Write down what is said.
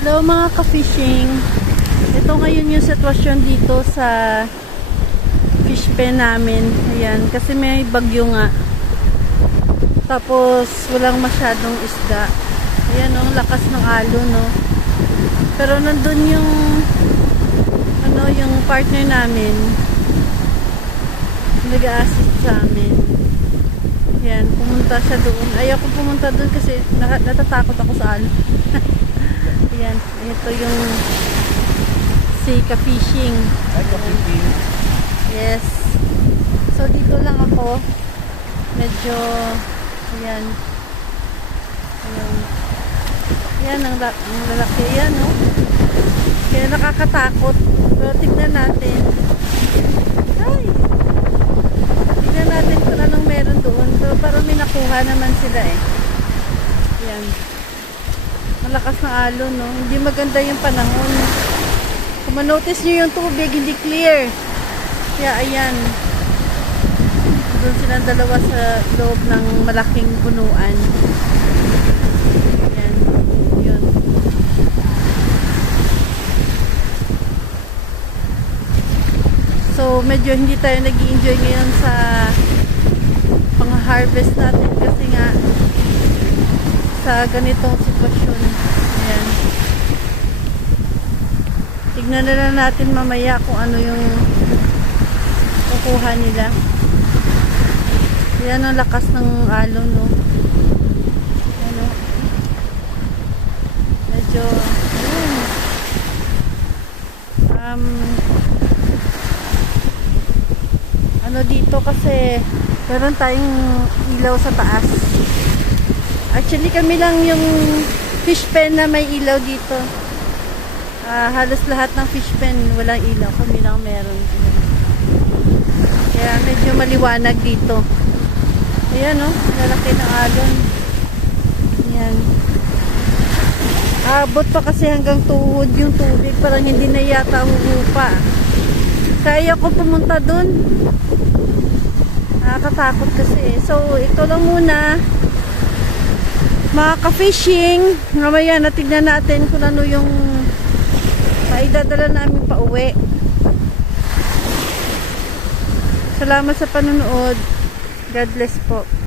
Hello mga ka-fishing. Ito ngayon yung sitwasyon dito sa fish pen namin. Ayan, kasi may bagyo nga. Tapos walang masyadong isda. Ayan oh, lakas ng alon no. Pero nandun yung yung partner namin. Nag-a-assist sa amin. Ayan, pumunta siya doon. Ayaw ko pumunta doon kasi natatakot ako sa alon. Ayan, ito yung Seika Fishing. Yes. So dito lang ako. Medyo ayan. Ayan. Ayan ang lalaki yan, no? Kaya nakakatakot. Pero tignan natin. Ay! Tignan natin kung anong meron doon. Pero parang may nakuha naman sila eh. Ayan. Malakas na alon, no? Hindi maganda yung panahon. Kung manotice nyo yung tubig, hindi clear. Kaya ayan. Doon silang dalawa sa loob ng malaking punuan. Ayan. Yun. So, medyo hindi tayo nag-i-enjoy ngayon sa pang-harvest natin kasi nga sa ganitong sitwasyon. Ayan. Tignan na lang natin mamaya kung ano yung kukuha nila. Ayan ang lakas ng alon, no? Ayan, no? Medyo dito kasi meron tayong ilaw sa taas. Actually kami lang yung fish pen na may ilaw dito. Halos lahat ng fish pen walang ilaw, kami lang meron. Kaya medyo maliwanag dito. Ayan o, lalaki ng alon. Ayan. Abot pa kasi hanggang tuhod yung tubig, parang hindi na yata huhupa. Kaya ko pumunta dun. Nakakatakot kasi. So ito lang muna mga ka-fishing. Mamaya natignan natin kung ano yung maidadala namin pa uwi. Salamat sa panonood. God bless po.